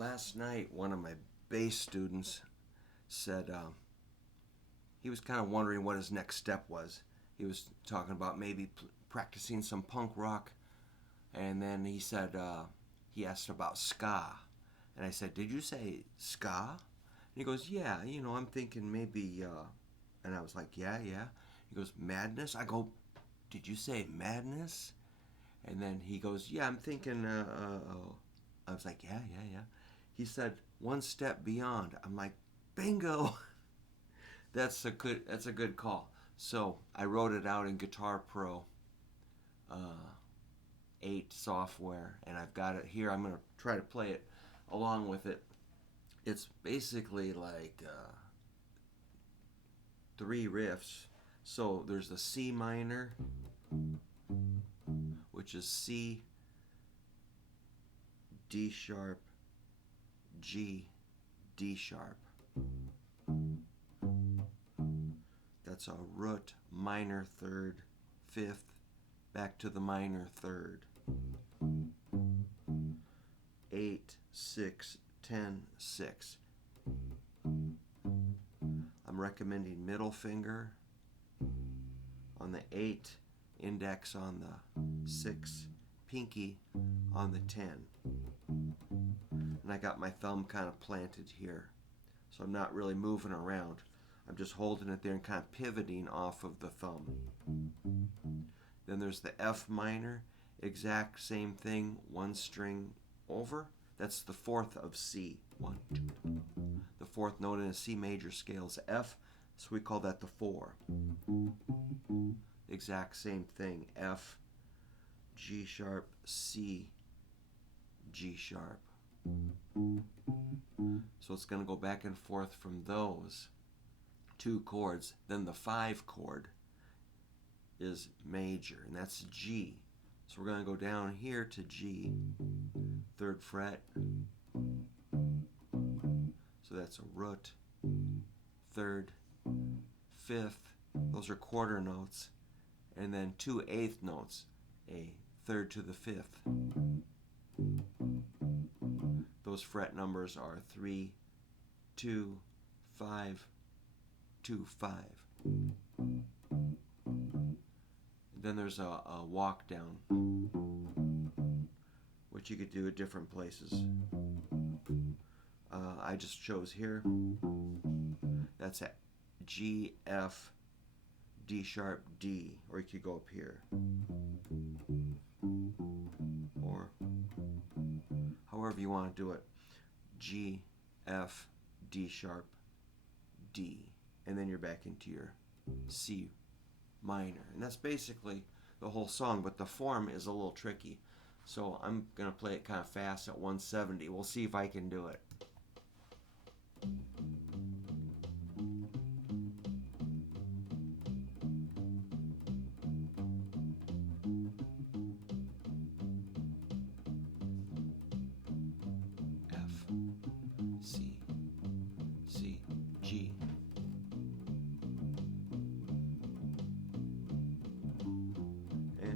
last night, one of my bass students said he was kind of wondering what his next step was. He was talking about maybe practicing some punk rock, and then he said he asked about ska, and I said, "Did you say ska?" And he goes, "Yeah, I'm thinking maybe." And I was like, "Yeah, yeah." He goes, "Madness." I go, "Did you say Madness?" And then he goes, "Yeah, I'm thinking." I was like, "Yeah, yeah, yeah." He said, "One Step Beyond." I'm like, "Bingo!" That's a good call. So I wrote it out in Guitar Pro uh, 8 software, and I've got it here. I'm gonna try to play it along with it. It's basically like 3 riffs. So there's the C minor, which is C, D sharp, G, D sharp. That's a root minor third, fifth, back to the minor third. 8, 6, 10, 6. I'm recommending middle finger on the 8, index on the 6, pinky on the 10. And I got my thumb kind of planted here. So I'm not really moving around. I'm just holding it there and kind of pivoting off of the thumb. Then there's the F minor, exact same thing, one string over. That's the fourth of C. 1, 2, 3. The fourth note in a C major scale is F, so we call that the 4. Exact same thing, F, G sharp, C, G sharp. So it's going to go back and forth from those 2 chords. Then the 5 chord is major, and that's G. So we're going to go down here to G, 3rd fret. So that's a root, 3rd, 5th. Those are quarter notes. And then 2 eighth notes, a 3rd to the 5th. Those fret numbers are 3, 2, 5, 2, 5. Then there's a walk down, which you could do at different places. I just chose here. That's at G, F, D sharp, D, or you could go up here. Or however you want to do it. G, F, D sharp, D. And then you're back into your C minor. And that's basically the whole song, but the form is a little tricky. So I'm going to play it kind of fast at 170. We'll see if I can do it.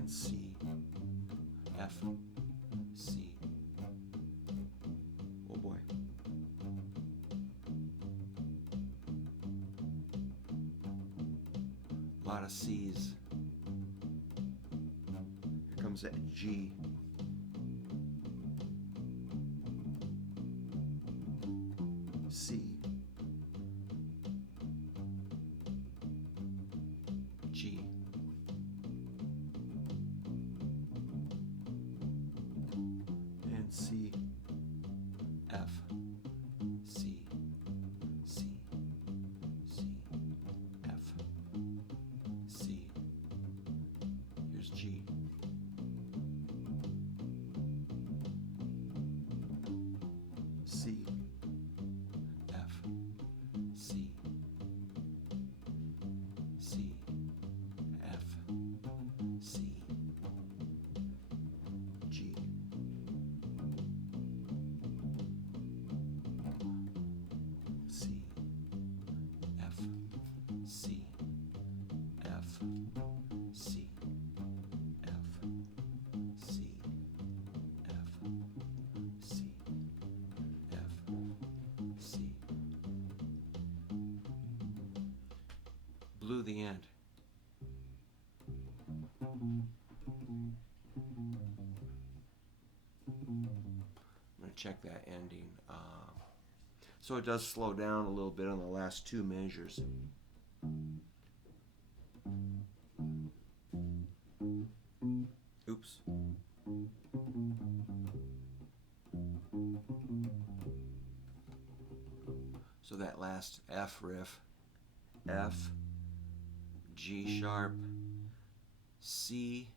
C, F, C. Oh boy. A lot of C's. Here comes that G. C. G. And C, F, C, C, C, F, C. Here's G. C, F, C, C, F, C, G. C, F, C, F, C, F, C, F, C, F, blew the end. I'm going to check that ending. So it does slow down a little bit on the last two measures. Oops. So that last F riff, F, G sharp, C,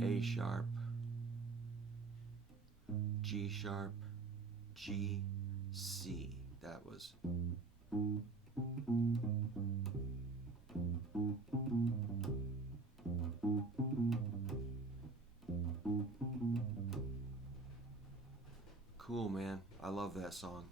A sharp, G sharp, G, C. That was. Cool, man. I love that song.